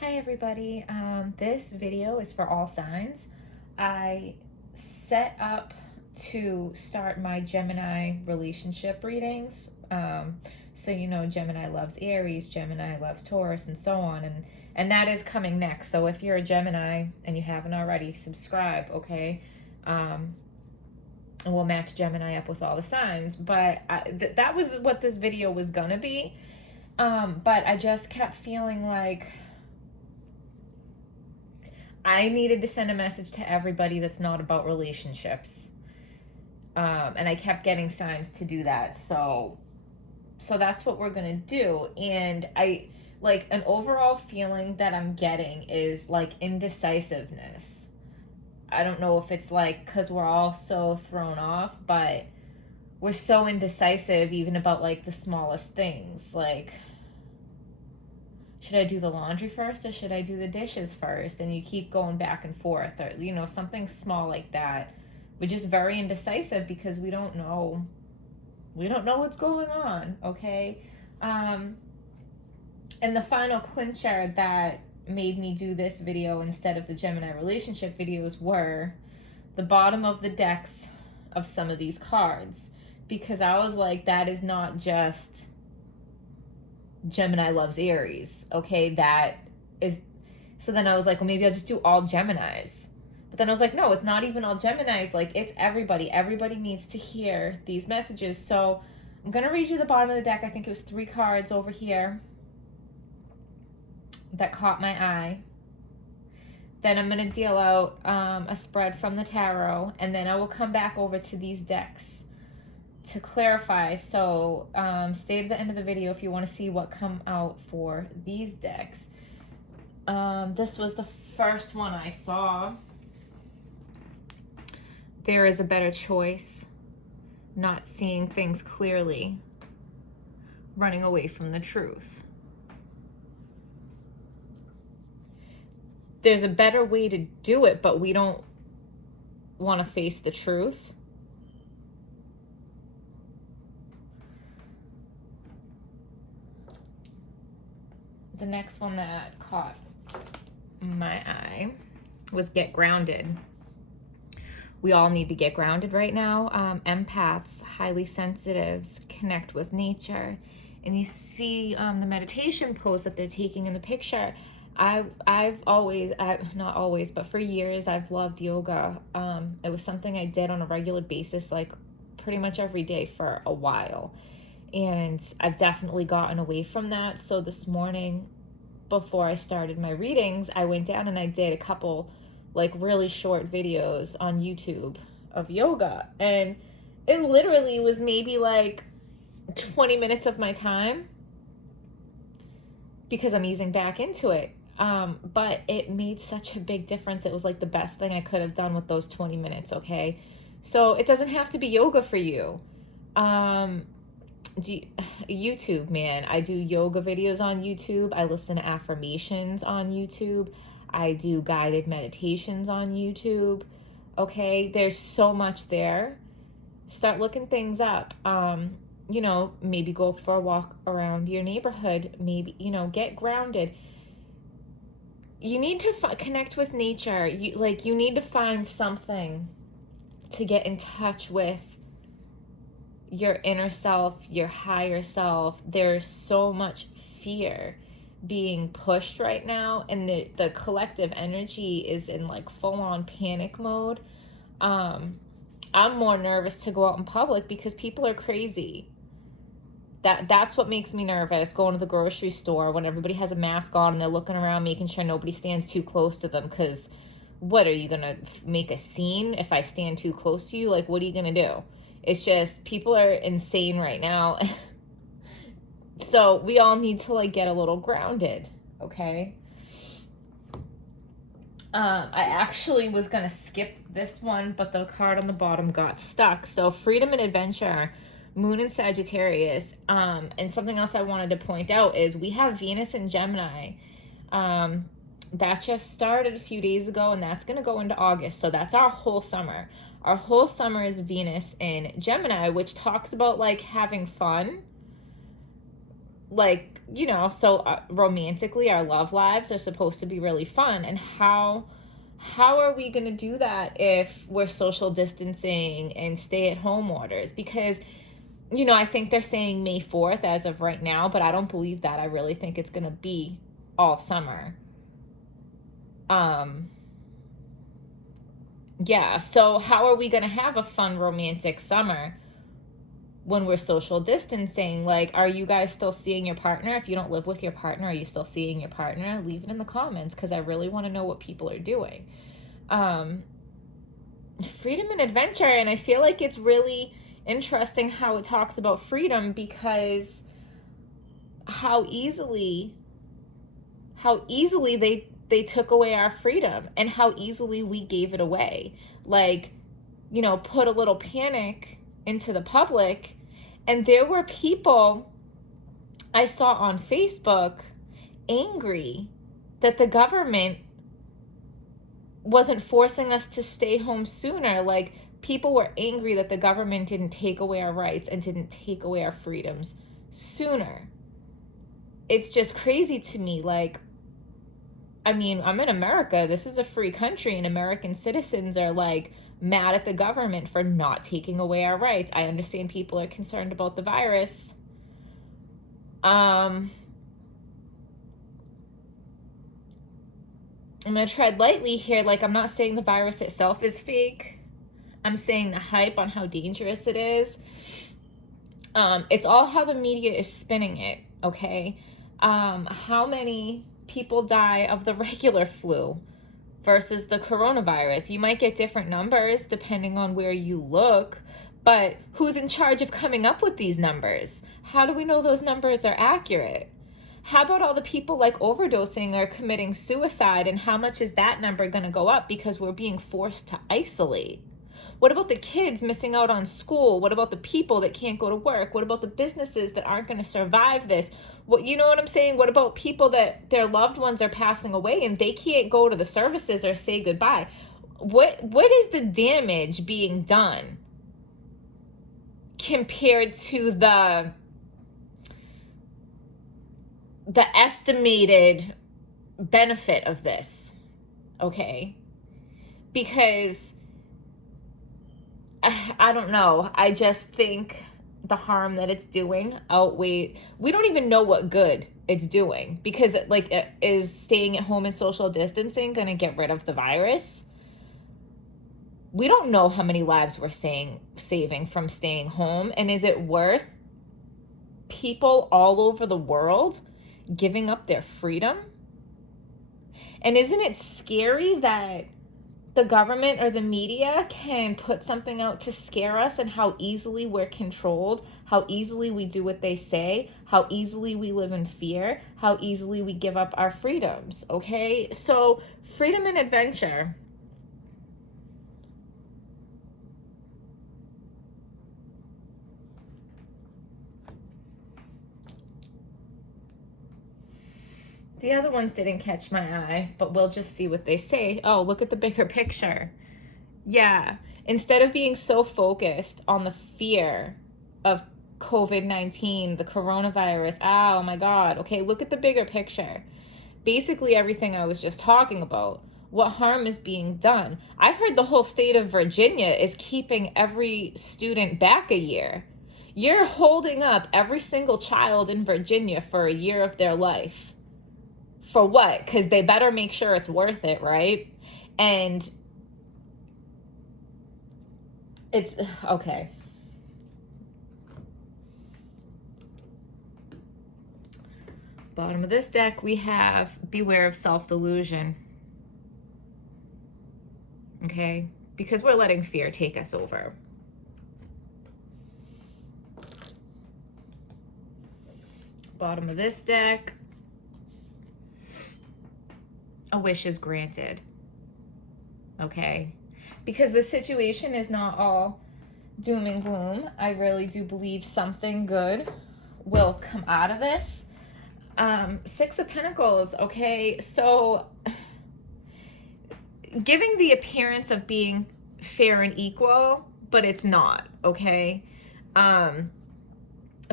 Hi everybody, this video is for all signs. I set up to start my Gemini relationship readings. So you know Gemini loves Aries, Gemini loves Taurus, and so on, and that is coming next. So if you're a Gemini and you haven't already, subscribe, okay? And we'll match Gemini up with all the signs. But that was what this video was gonna be. But I just kept feeling like I needed to send a message to everybody that's not about relationships. And I kept getting signs to do that. So that's what we're going to do. And I like an overall feeling that I'm getting is like indecisiveness. I don't know if it's like because we're all so thrown off, but we're so indecisive even about like the smallest things. Like, should I do the laundry first or should I do the dishes first? And you keep going back and forth, or you know, something small like that. We're just very indecisive because we don't know what's going on, okay? And the final clincher that made me do this video instead of the Gemini relationship videos were the bottom of the decks of some of these cards, because I was like, that is not just Gemini loves Aries, okay? That is, so then I was like, well, maybe I'll just do all Geminis. But then I was like, no, it's not even all Geminis. Like, it's everybody. Everybody needs to hear these messages. So I'm going to read you the bottom of the deck. I think it was 3 cards over here that caught my eye. Then I'm going to deal out a spread from the tarot. And then I will come back over to these decks to clarify. So stay to the end of the video if you want to see what come out for these decks. This was the first one I saw. There is a better choice. Not seeing things clearly. Running away from the truth. There's a better way to do it, but we don't want to face the truth. The next one that caught my eye was get grounded. We all need to get grounded right now. Empaths, highly sensitives, connect with nature. And you see the meditation pose that they're taking in the picture. I've always, not always, but for years, I've loved yoga. It was something I did on a regular basis, like pretty much every day for a while. And I've definitely gotten away from that. So this morning, before I started my readings, I went down and I did a couple like really short videos on YouTube of yoga. And it literally was maybe like 20 minutes of my time because I'm easing back into it. But it made such a big difference. It was like the best thing I could have done with those 20 minutes, okay? So it doesn't have to be yoga for you. YouTube, man. I do yoga videos on YouTube. I listen to affirmations on YouTube. I do guided meditations on YouTube. Okay, there's so much there. Start looking things up. You know, maybe go for a walk around your neighborhood. Maybe, you know, get grounded. You need to connect with nature. You need to find something to get in touch with your inner self, your higher self. There's so much fear being pushed right now, and the collective energy is in like full-on panic mode. I'm more nervous to go out in public because people are crazy. That's what makes me nervous, going to the grocery store when everybody has a mask on and they're looking around making sure nobody stands too close to them, because what are you gonna make a scene if I stand too close to you? Like, what are you gonna do? It's just, people are insane right now. So we all need to like get a little grounded, okay? I actually was gonna skip this one, but the card on the bottom got stuck. So freedom and adventure, Moon in Sagittarius. And something else I wanted to point out is we have Venus in Gemini. That just started a few days ago, and that's gonna go into August. So that's our whole summer. Our whole summer is Venus in Gemini, which talks about like having fun, like, so romantically, our love lives are supposed to be really fun. And how are we going to do that if we're social distancing and stay at home orders? Because, I think they're saying May 4th as of right now, but I don't believe that. I really think it's going to be all summer. Yeah, so how are we going to have a fun romantic summer when we're social distancing? Like, are you guys still seeing your partner? If you don't live with your partner, are you still seeing your partner? Leave it in the comments, because I really want to know what people are doing. Freedom and adventure, and I feel like it's really interesting how it talks about freedom, because how easily they took away our freedom, and how easily we gave it away. Like, put a little panic into the public. And there were people I saw on Facebook angry that the government wasn't forcing us to stay home sooner. Like, people were angry that the government didn't take away our rights and didn't take away our freedoms sooner. It's just crazy to me. Like, I mean, I'm in America. This is a free country, and American citizens are like mad at the government for not taking away our rights. I understand people are concerned about the virus. I'm going to tread lightly here. Like, I'm not saying the virus itself is fake. I'm saying the hype on how dangerous it is. It's all how the media is spinning it, okay? How many people die of the regular flu versus the coronavirus? You might get different numbers depending on where you look, but who's in charge of coming up with these numbers? How do we know those numbers are accurate? How about all the people like overdosing or committing suicide, and how much is that number going to go up because we're being forced to isolate? What about the kids missing out on school? What about the people that can't go to work? What about the businesses that aren't going to survive this? You know what I'm saying? What about people that their loved ones are passing away and they can't go to the services or say goodbye? What is the damage being done compared to the estimated benefit of this? Okay? Because I don't know. I just think the harm that it's doing outweighs. We don't even know what good it's doing, because is staying at home and social distancing going to get rid of the virus? We don't know how many lives we're saving from staying home. And is it worth people all over the world giving up their freedom? And isn't it scary that the government or the media can put something out to scare us, and how easily we're controlled, how easily we do what they say, how easily we live in fear, how easily we give up our freedoms, okay? So, freedom and adventure. The other ones didn't catch my eye, but we'll just see what they say. Oh, look at the bigger picture. Yeah. Instead of being so focused on the fear of COVID-19, the coronavirus, oh my God. Okay, look at the bigger picture. Basically, everything I was just talking about. What harm is being done? I heard the whole state of Virginia is keeping every student back a year. You're holding up every single child in Virginia for a year of their life. For what? Because they better make sure it's worth it, right? And it's okay. Bottom of this deck, we have beware of self-delusion. Okay? Because we're letting fear take us over. Bottom of this deck, a wish is granted. Okay? Because the situation is not all doom and gloom. I really do believe something good will come out of this. Six of Pentacles, okay? So, giving the appearance of being fair and equal, but it's not, okay?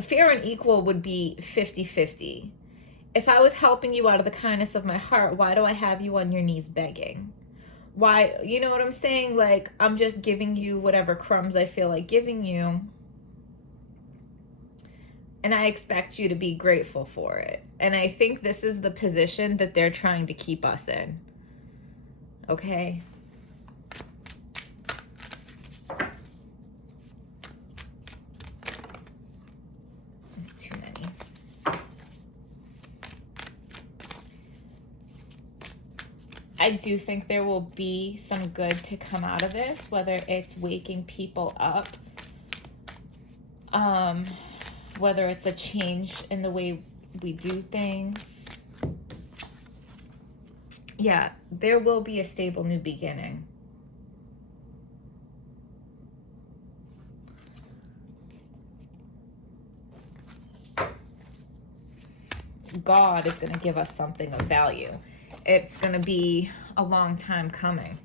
fair and equal would be 50-50. If I was helping you out of the kindness of my heart, why do I have you on your knees begging? Why, you know what I'm saying? Like, I'm just giving you whatever crumbs I feel like giving you. And I expect you to be grateful for it. And I think this is the position that they're trying to keep us in. Okay? It's too many. I do think there will be some good to come out of this, whether it's waking people up, whether it's a change in the way we do things. Yeah, there will be a stable new beginning. God is going to give us something of value. It's going to be a long time coming.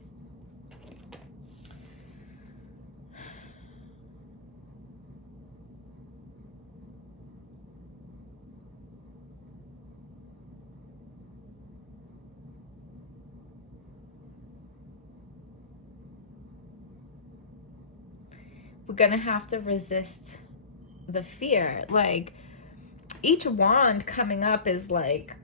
We're going to have to resist the fear. Like, each wand coming up is like,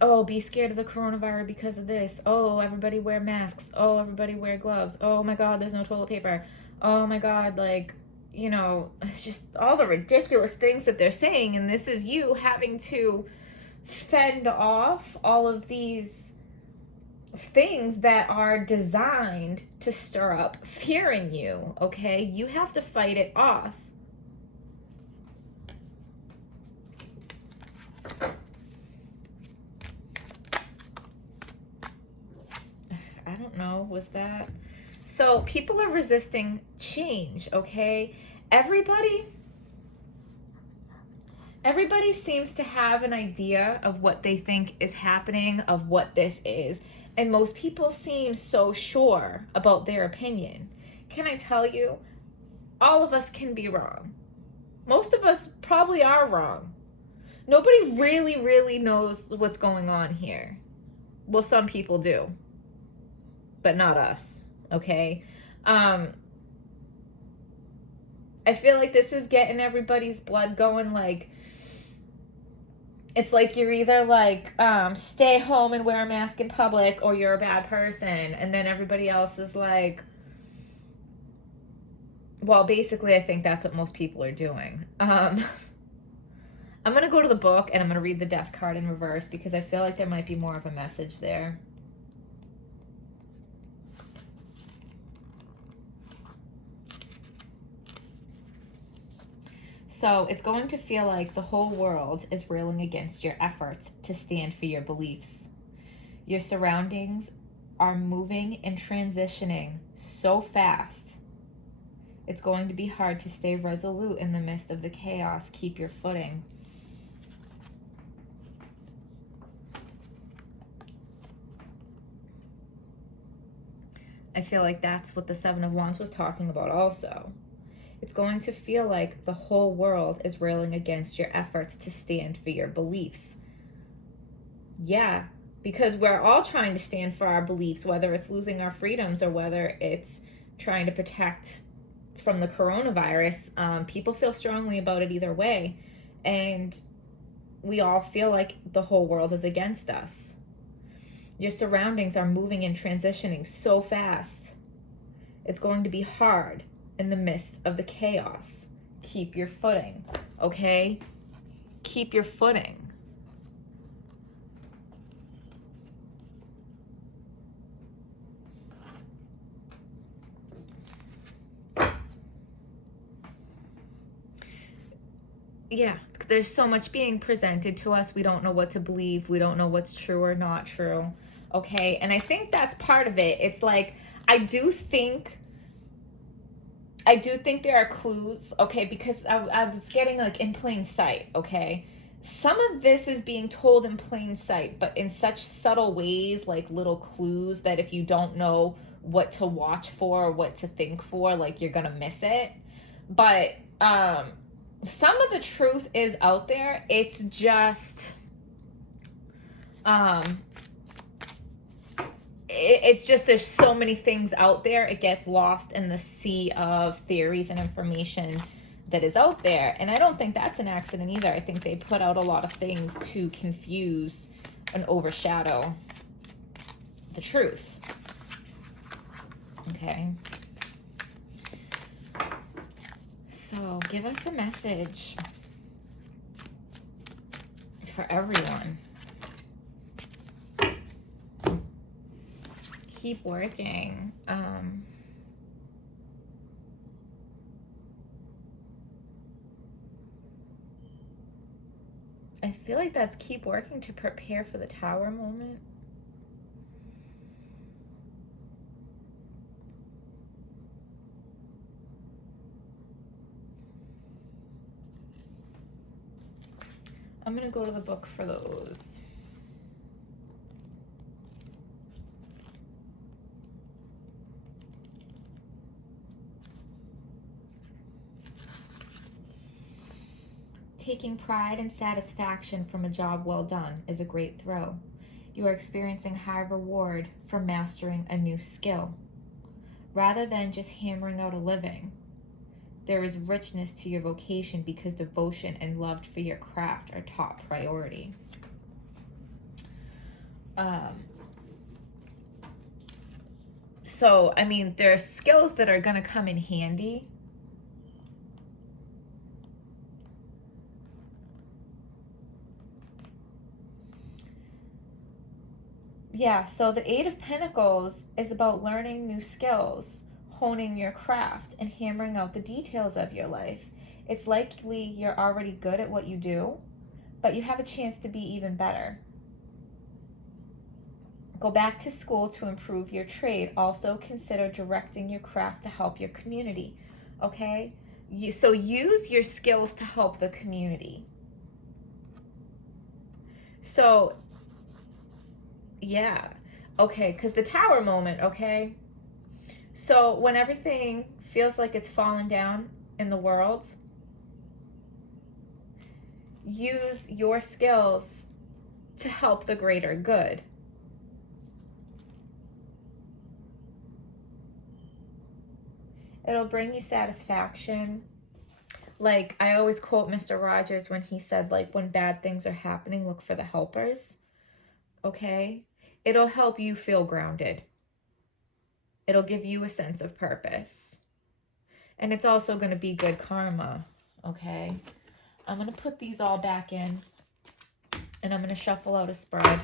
oh, be scared of the coronavirus because of this. Oh, everybody wear masks. Oh, everybody wear gloves. Oh my God, there's no toilet paper. Oh my God, like, you know, just all the ridiculous things that they're saying. And this is you having to fend off all of these things that are designed to stir up fear in you, okay? You have to fight it off. I don't know, was that? So people are resisting change, okay? Everybody seems to have an idea of what they think is happening, of what this is. And most people seem so sure about their opinion. Can I tell you, all of us can be wrong. Most of us probably are wrong. Nobody really knows what's going on here. Well, some people do, but not us, okay? I feel like this is getting everybody's blood going. Like, it's like you're either like, stay home and wear a mask in public, or you're a bad person. And then everybody else is like, well, basically, I think that's what most people are doing. I'm going to go to the book and I'm going to read the Death card in reverse because I feel like there might be more of a message there. So it's going to feel like the whole world is railing against your efforts to stand for your beliefs. Your surroundings are moving and transitioning so fast. It's going to be hard to stay resolute in the midst of the chaos. Keep your footing. I feel like that's what the Seven of Wands was talking about also. It's going to feel like the whole world is railing against your efforts to stand for your beliefs. Yeah, because we're all trying to stand for our beliefs, whether it's losing our freedoms or whether it's trying to protect from the coronavirus. People feel strongly about it either way. And we all feel like the whole world is against us. Your surroundings are moving and transitioning so fast. It's going to be hard in the midst of the chaos. Keep your footing, okay? Keep your footing. Yeah, there's so much being presented to us. We don't know what to believe. We don't know what's true or not true, okay? And I think that's part of it. It's like, I do think there are clues, okay, because I was getting like in plain sight, okay? Some of this is being told in plain sight, but in such subtle ways, like little clues that if you don't know what to watch for or what to think for, like you're gonna miss it. But some of the truth is out there. It's just, it's just there's so many things out there. It gets lost in the sea of theories and information that is out there. And I don't think that's an accident either. I think they put out a lot of things to confuse and overshadow the truth. Okay. So give us a message for everyone. Keep working. I feel like that's keep working to prepare for the Tower moment. I'm going to go to the book for those. Taking pride and satisfaction from a job well done is a great thrill. You are experiencing high reward for mastering a new skill. Rather than just hammering out a living, there is richness to your vocation because devotion and love for your craft are top priority. So, I mean, there are skills that are going to come in handy. Yeah, so the Eight of Pentacles is about learning new skills, honing your craft, and hammering out the details of your life. It's likely you're already good at what you do, but you have a chance to be even better. Go back to school to improve your trade. Also consider directing your craft to help your community, okay? So use your skills to help the community. So, yeah, okay, because the Tower moment, okay? So when everything feels like it's fallen down in the world, use your skills to help the greater good. It'll bring you satisfaction. Like, I always quote Mr. Rogers when he said, like, when bad things are happening, look for the helpers. Okay? It'll help you feel grounded. It'll give you a sense of purpose. And it's also going to be good karma. Okay? I'm going to put these all back in. And I'm going to shuffle out a spread.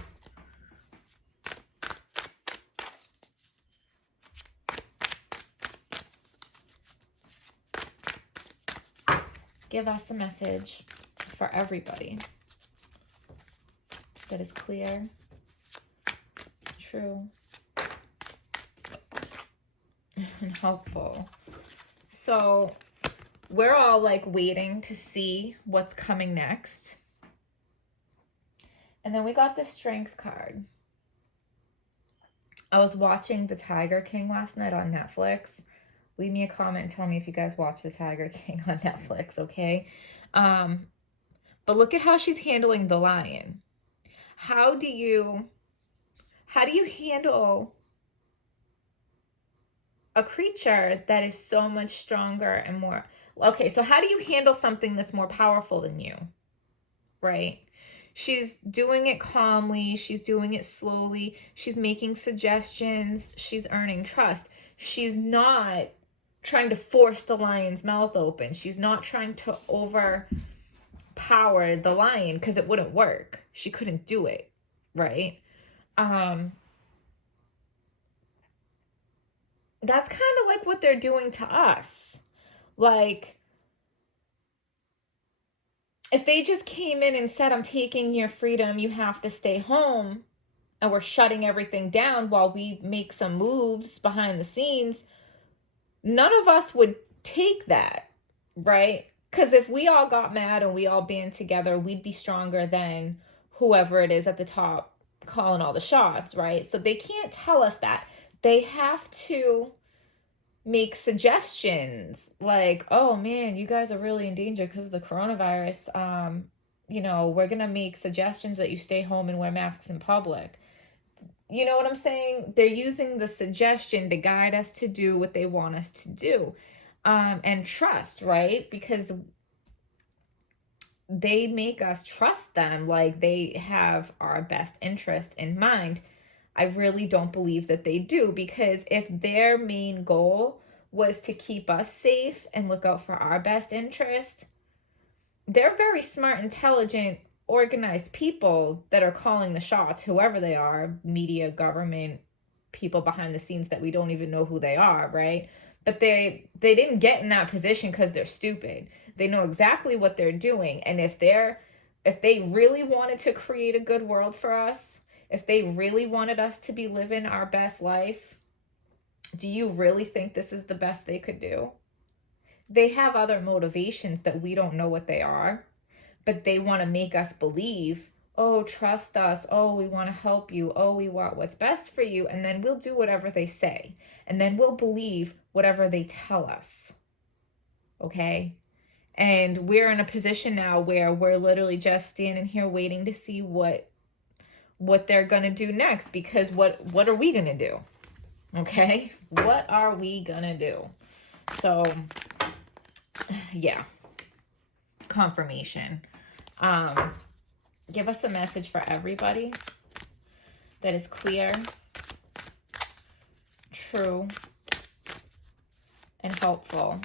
Give us a message for everybody that is clear, true, and helpful. So we're all like waiting to see what's coming next. And then we got the Strength card. I was watching The Tiger King last night on Netflix. Leave me a comment and tell me if you guys watch The Tiger King on Netflix, okay? But look at how she's handling the lion. How do you handle a creature that is so much stronger and more... Okay, so how do you handle something that's more powerful than you, right? She's doing it calmly. She's doing it slowly. She's making suggestions. She's earning trust. She's not trying to force the lion's mouth open. She's not trying to overpower the lion because it wouldn't work. She couldn't do it, right? That's kind of like what they're doing to us. Like, if they just came in and said, I'm taking your freedom, you have to stay home, and we're shutting everything down while we make some moves behind the scenes, none of us would take that, right? Because if we all got mad and we all band together, we'd be stronger than whoever it is at the top calling all the shots, right? So they can't tell us that. They have to make suggestions like, oh man, you guys are really in danger because of the coronavirus. We're going to make suggestions that you stay home and wear masks in public. You know what I'm saying? They're using the suggestion to guide us to do what they want us to do. And trust, right? Because they make us trust them like they have our best interest in mind. I really don't believe that they do, because if their main goal was to keep us safe and look out for our best interest, they're very smart, intelligent, organized people that are calling the shots, whoever they are, media, government, people behind the scenes that we don't even know who they are, right? But they didn't get in that position because they're stupid. They know exactly what they're doing. And if they really wanted to create a good world for us, if they really wanted us to be living our best life, do you really think this is the best they could do? They have other motivations that we don't know what they are, but they want to make us believe, oh, trust us. Oh, we want to help you. Oh, we want what's best for you. And then we'll do whatever they say. And then we'll believe whatever they tell us. Okay? And we're in a position now where we're literally just standing here waiting to see what they're going to do next, because what are we going to do? Okay? What are we going to do? So, yeah. Confirmation. Give us a message for everybody that is clear, true, and helpful.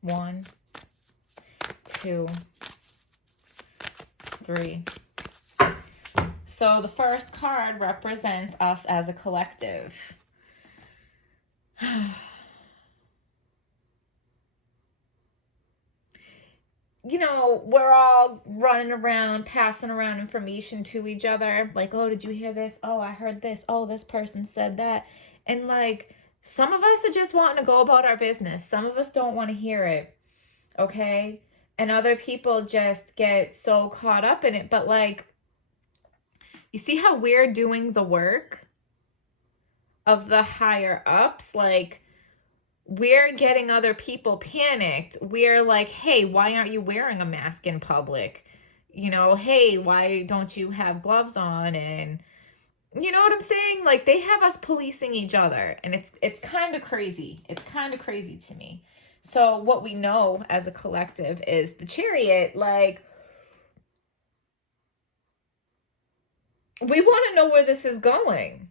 1, 2, 3. So the first card represents us as a collective. We're all running around, passing around information to each other. Like, oh, did you hear this? Oh, I heard this. Oh, this person said that. And like, some of us are just wanting to go about our business. Some of us don't want to hear it. Okay? And other people just get so caught up in it. But like, you see how we're doing the work of the higher ups? Like, we're getting other people panicked. We're like, hey, why aren't you wearing a mask in public? Hey, why don't you have gloves on? And you know what I'm saying? Like, they have us policing each other, and it's kind of crazy. It's kind of crazy to me. So what we know as a collective is the Chariot, like, we want to know where this is going.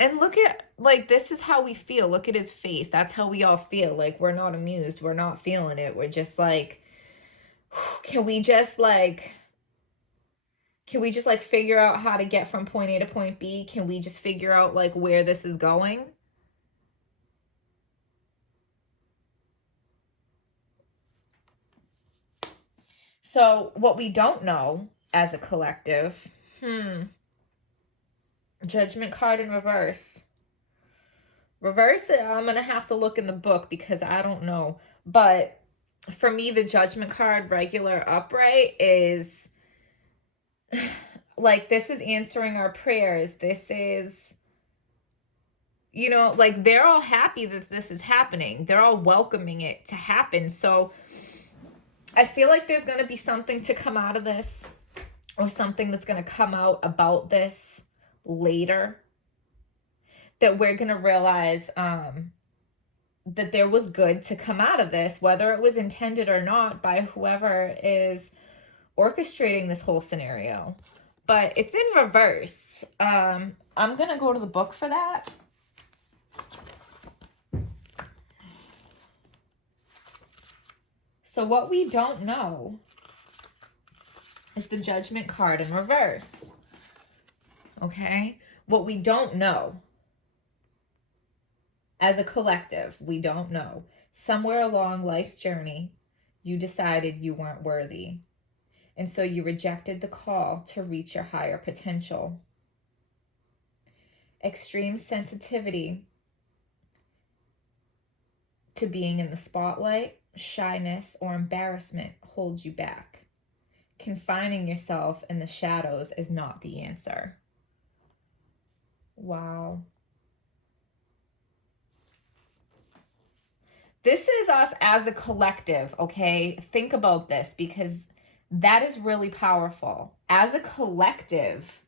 And look at, like, this is how we feel. Look at his face. That's how we all feel. Like, we're not amused. We're not feeling it. We're just like, can we just like figure out how to get from point A to point B? Can we just figure out like where this is going? So what we don't know as a collective, Judgment card in reverse. Reverse it, I'm going to have to look in the book because I don't know. But for me, the Judgment card regular upright is like, this is answering our prayers. This is, like, they're all happy that this is happening. They're all welcoming it to happen. So I feel like there's going to be something to come out of this, or something that's going to come out about this later, that we're going to realize that there was good to come out of this, whether it was intended or not by whoever is orchestrating this whole scenario. But it's in reverse. I'm going to go to the book for that. So what we don't know is the Judgment card in reverse. Okay? What we don't know as a collective, we don't know. Somewhere along life's journey, you decided you weren't worthy. And so you rejected the call to reach your higher potential. Extreme sensitivity to being in the spotlight, shyness, or embarrassment holds you back. Confining yourself in the shadows is not the answer. Wow. This is us as a collective, okay? Think about this, because that is really powerful. As a collective,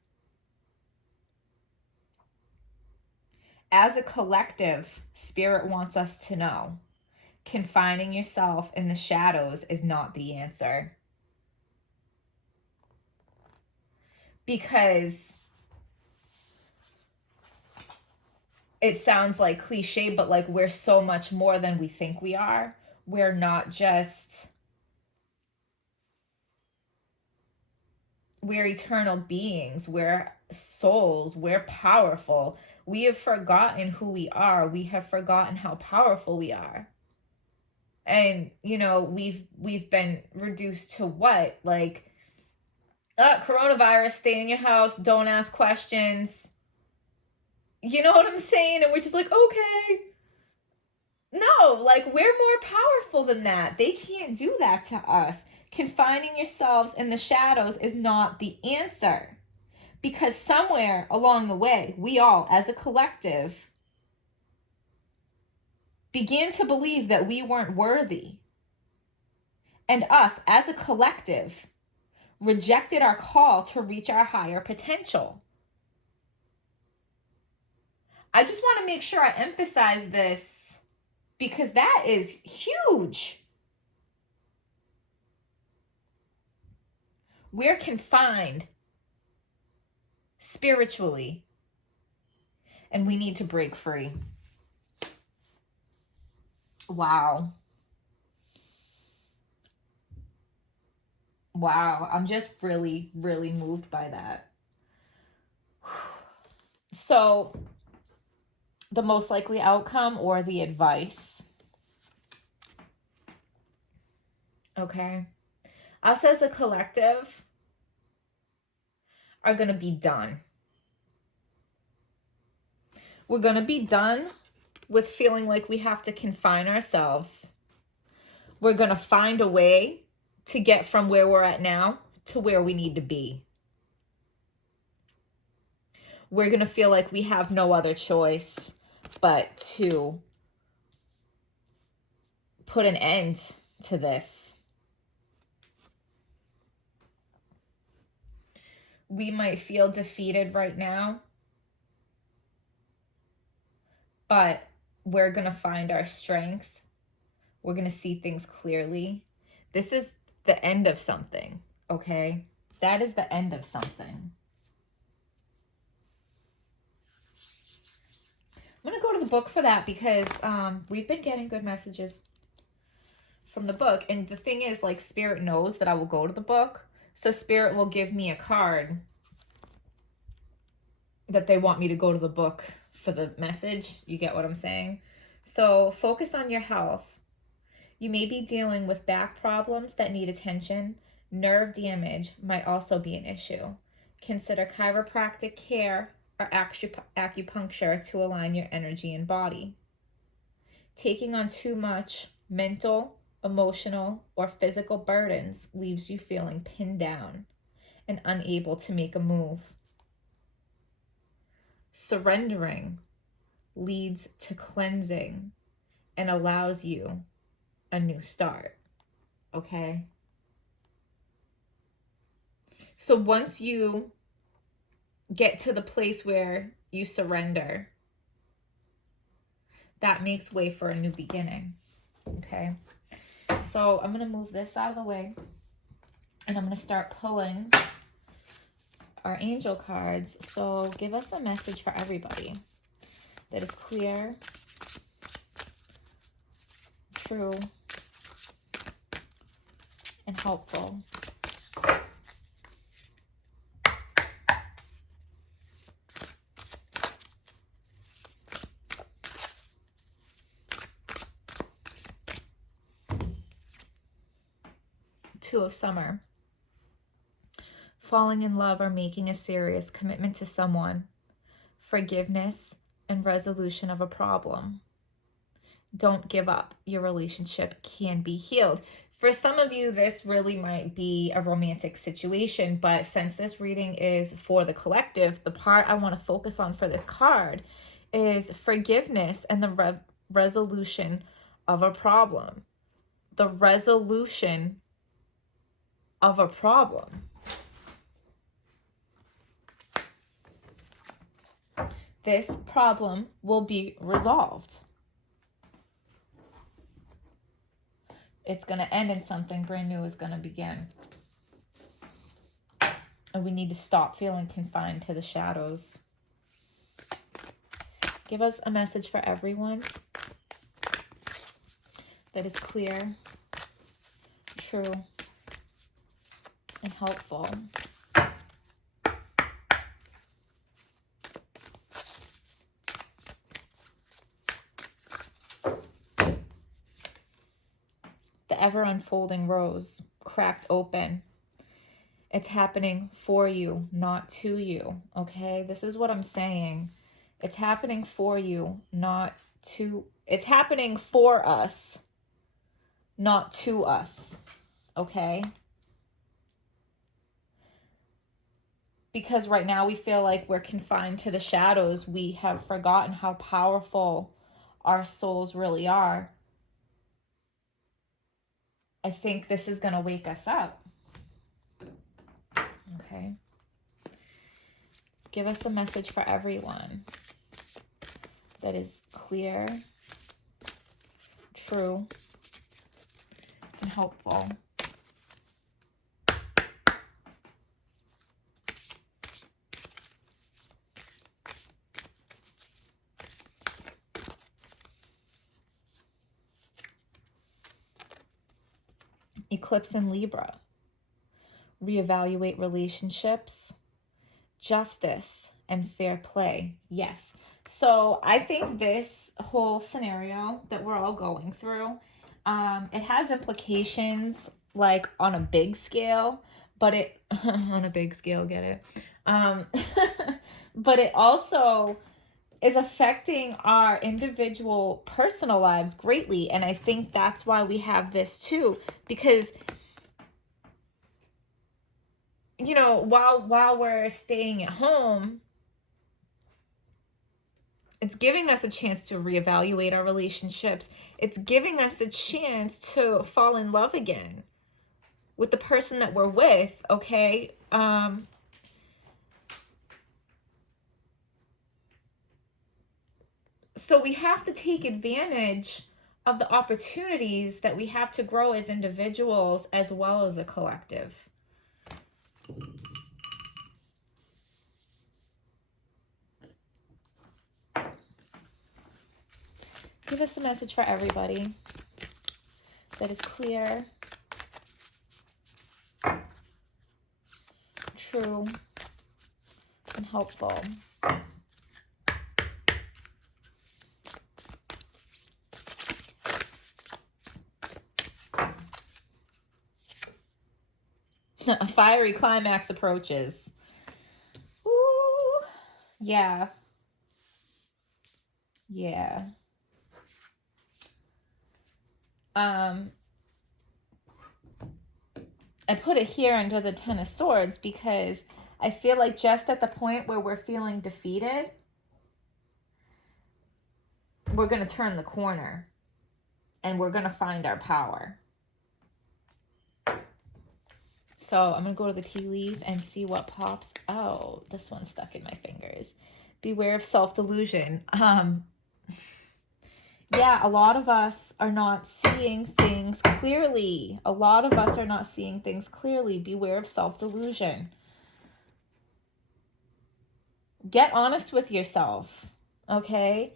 Spirit wants us to know confining yourself in the shadows is not the answer. Because it sounds like cliche, but like we're so much more than we think we are. We're not just, we're eternal beings. We're souls. We're powerful. We have forgotten who we are. We have forgotten how powerful we are. And, you know, we've been reduced to what? Like, coronavirus, stay in your house, don't ask questions. You know what I'm saying? And we're just like, okay. No, like, we're more powerful than that. They can't do that to us. Confining yourselves in the shadows is not the answer. Because somewhere along the way, we all, as a collective, began to believe that we weren't worthy. And us, as a collective, rejected our call to reach our higher potential. I just want to make sure I emphasize this, because that is huge. We're confined spiritually, and we need to break free. Wow. Wow. I'm just really, really moved by that. So, the most likely outcome or the advice. Okay. Us as a collective are going to be done. We're going to be done with feeling like we have to confine ourselves. We're going to find a way to get from where we're at now to where we need to be. We're going to feel like we have no other choice but to put an end to this. We might feel defeated right now, but we're going to find our strength. We're going to see things clearly. This is the end of something, okay? That is the end of something. I'm going to go to the book for that, because we've been getting good messages from the book. And the thing is, like, Spirit knows that I will go to the book. So Spirit will give me a card that they want me to go to the book for the message. You get what I'm saying? So focus on your health. You may be dealing with back problems that need attention. Nerve damage might also be an issue. Consider chiropractic care or acupuncture to align your energy and body. Taking on too much mental, emotional, or physical burdens leaves you feeling pinned down and unable to make a move. Surrendering leads to cleansing and allows you a new start. Okay? So once you get to the place where you surrender, that makes way for a new beginning. Okay? So I'm going to move this out of the way, and I'm going to start pulling our angel cards. So give us a message for everybody that is clear, true, and helpful. Two of Summer. Falling in love or making a serious commitment to someone. Forgiveness and resolution of a problem. Don't give up. Your relationship can be healed. For some of you, this really might be a romantic situation, but since this reading is for the collective, the part I want to focus on for this card is forgiveness and the resolution of a problem. The resolution of a problem. This problem will be resolved. It's going to end and something brand new is going to begin. And we need to stop feeling confined to the shadows. Give us a message for everyone that is clear, true, and helpful. The ever unfolding rose cracked open. It's happening for you, not to you. Okay, this is what I'm saying. It's happening for you, not to. It's happening for us, not to us. Okay, because right now we feel like we're confined to the shadows. We have forgotten how powerful our souls really are. I think this is going to wake us up. Okay. Give us a message for everyone that is clear, true, and helpful. Eclipse in Libra. Reevaluate relationships, justice, and fair play. Yes. So I think this whole scenario that we're all going through, it has implications like on a big scale, but it on a big scale, get it? But it also is affecting our individual personal lives greatly. And I think that's why we have this too, because you know, while we're staying at home, it's giving us a chance to reevaluate our relationships. It's giving us a chance to fall in love again with the person that we're with, okay? So we have to take advantage of the opportunities that we have to grow as individuals as well as a collective. Give us a message for everybody that is clear, true, and helpful. A fiery climax approaches. Ooh, yeah. Yeah. I put it here under the Ten of Swords because I feel like just at the point where we're feeling defeated, we're going to turn the corner and we're going to find our power. So I'm going to go to the tea leaf and see what pops out. This one's stuck in my fingers. Beware of self-delusion. Yeah, a lot of us are not seeing things clearly. A lot of us are not seeing things clearly. Beware of self-delusion. Get honest with yourself, okay?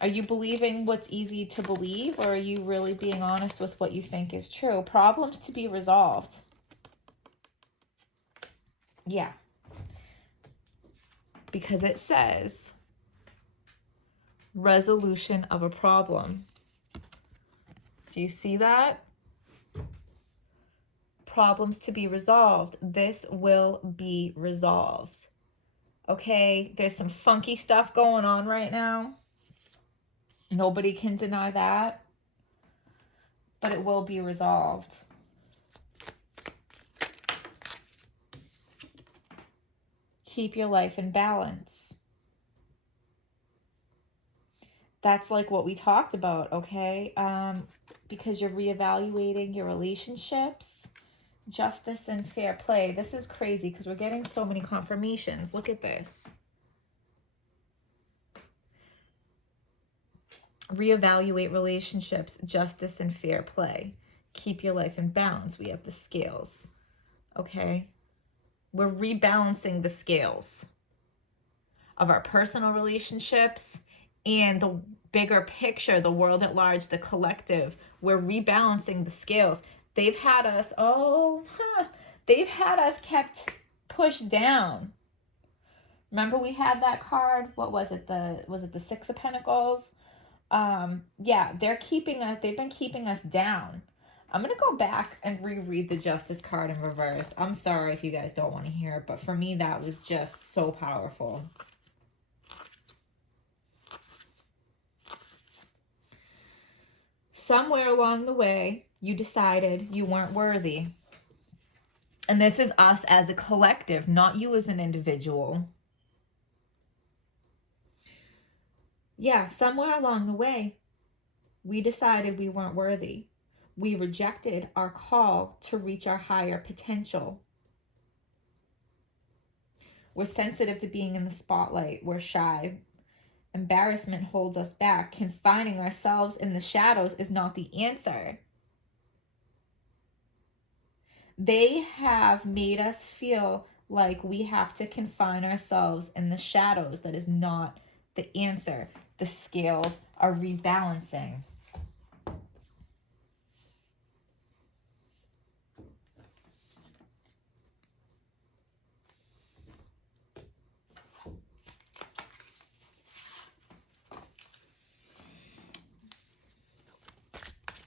Are you believing what's easy to believe, or are you really being honest with what you think is true? Problems to be resolved. Yeah. Because it says resolution of a problem. Do you see that? Problems to be resolved. This will be resolved. Okay, there's some funky stuff going on right now. Nobody can deny that. but it will be resolved. Keep your life in balance. That's like what we talked about, okay? Because you're reevaluating your relationships, justice and fair play. This is crazy because we're getting so many confirmations. Look at this. Reevaluate relationships, justice and fair play. Keep your life in balance. We have the scales, okay? We're rebalancing the scales of our personal relationships and the bigger picture, the world at large, the collective. We're rebalancing the scales. They've had us, they've had us kept pushed down. Remember we had that card? What was it? Was it the Six of Pentacles? Yeah, they've been keeping us down. I'm going to go back and reread the Justice card in reverse. I'm sorry if you guys don't want to hear it, but for me, that was just so powerful. Somewhere along the way, you decided you weren't worthy. And this is us as a collective, not you as an individual. Yeah, somewhere along the way, we decided we weren't worthy. We rejected our call to reach our higher potential. We're sensitive to being in the spotlight. We're shy. Embarrassment holds us back. Confining ourselves in the shadows is not the answer. They have made us feel like we have to confine ourselves in the shadows. That is not the answer. The scales are rebalancing.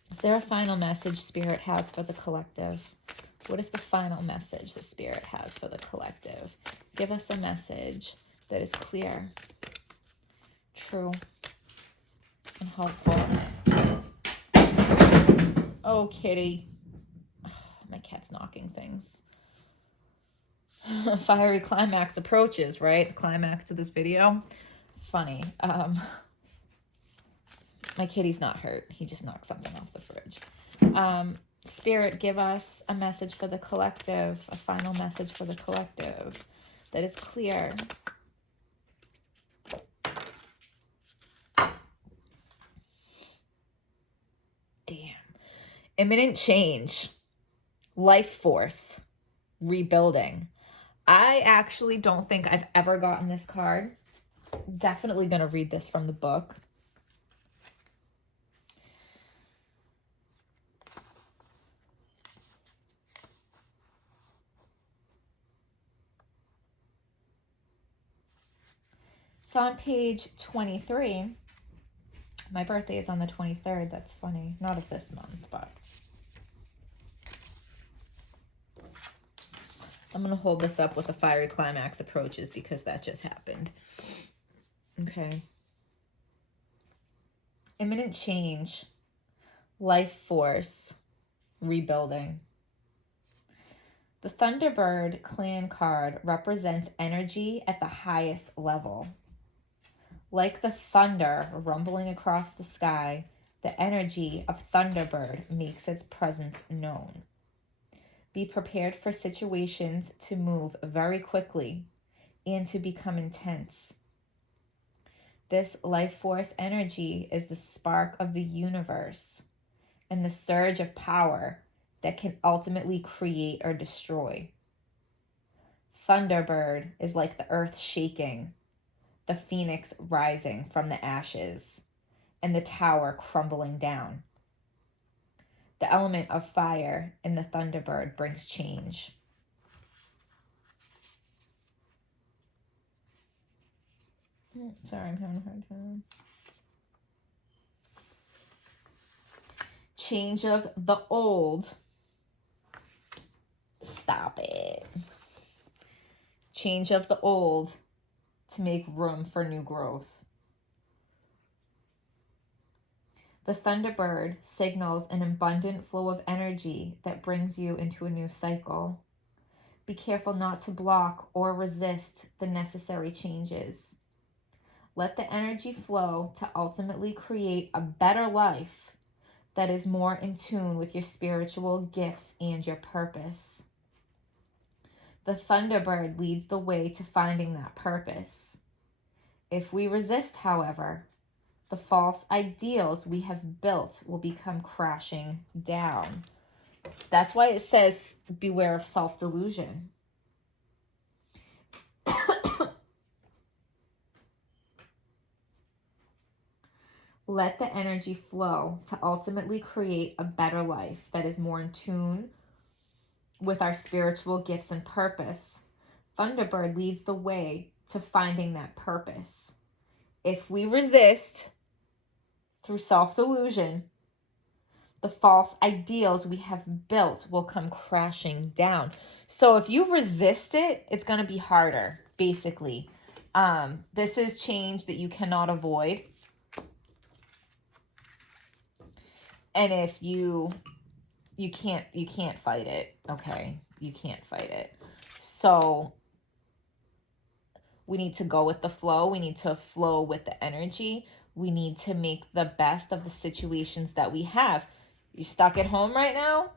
Is there a final message Spirit has for the collective? What is the final message the Spirit has for the collective? Give us a message that is clear, true, and helpful. Oh, kitty. My cat's knocking things. Fiery climax approaches, right? The climax of this video. Funny. My kitty's not hurt. He just knocked something off the fridge. Spirit, give us a message for the collective, a final message for the collective that is clear. Damn. Imminent change. Life force. Rebuilding. I actually don't think I've ever gotten this card. Definitely going to read this from the book. So on page 23, my birthday is on the 23rd. That's funny. Not of this month, but I'm going to hold this up with the fiery climax approaches because that just happened. Okay. Imminent change, life force, rebuilding. The Thunderbird clan card represents energy at the highest level. Like the thunder rumbling across the sky, the energy of Thunderbird makes its presence known. Be prepared for situations to move very quickly and to become intense. This life force energy is the spark of the universe and the surge of power that can ultimately create or destroy. Thunderbird is like the earth shaking, the phoenix rising from the ashes, and the tower crumbling down. The element of fire in the Thunderbird brings change. Sorry, I'm having a hard time. Change of the old. Stop it. Change of the old to make room for new growth. The Thunderbird signals an abundant flow of energy that brings you into a new cycle. Be careful not to block or resist the necessary changes. Let the energy flow to ultimately create a better life that is more in tune with your spiritual gifts and your purpose. The Thunderbird leads the way to finding that purpose. If we resist, however, the false ideals we have built will become crashing down. That's why it says, beware of self-delusion. Let the energy flow to ultimately create a better life that is more in tune with our spiritual gifts and purpose. Thunderbird leads the way to finding that purpose. If we resist through self-delusion, the false ideals we have built will come crashing down. So if you resist it, it's going to be harder, basically. This is change that you cannot avoid. And if you can't fight it, okay? You can't fight it. So we need to go with the flow. We need to flow with the energy. We need to make the best of the situations that we have. You're stuck at home right now?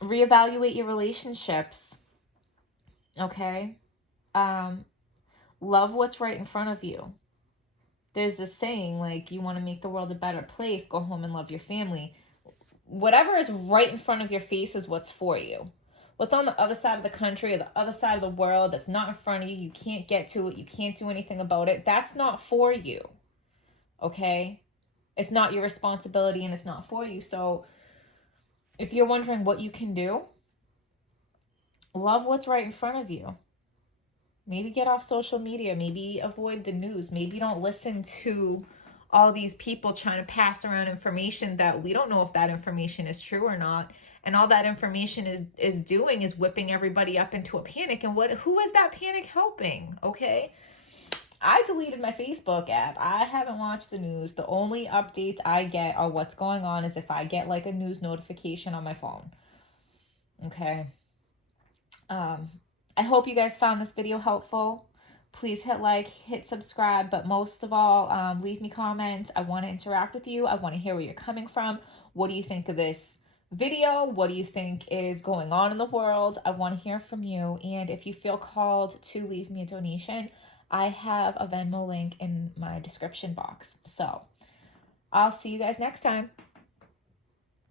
Reevaluate your relationships, okay? Love what's right in front of you. There's this saying, like, you want to make the world a better place, go home and love your family. Whatever is right in front of your face is what's for you. What's on the other side of the country or the other side of the world that's not in front of you, you can't get to it, you can't do anything about it, that's not for you, okay? It's not your responsibility and it's not for you. So if you're wondering what you can do, love what's right in front of you. Maybe get off social media. Maybe avoid the news. Maybe don't listen to all these people trying to pass around information that we don't know if that information is true or not. And all that information is doing is whipping everybody up into a panic. And who is that panic helping? Okay. I deleted my Facebook app. I haven't watched the news. The only updates I get are what's going on is if I get like a news notification on my phone. Okay. I hope you guys found this video helpful. Please hit like, hit subscribe, but most of all, leave me comments. I want to interact with you. I want to hear where you're coming from. What do you think of this video? What do you think is going on in the world? I want to hear from you. And if you feel called to leave me a donation, I have a Venmo link in my description box. So I'll see you guys next time.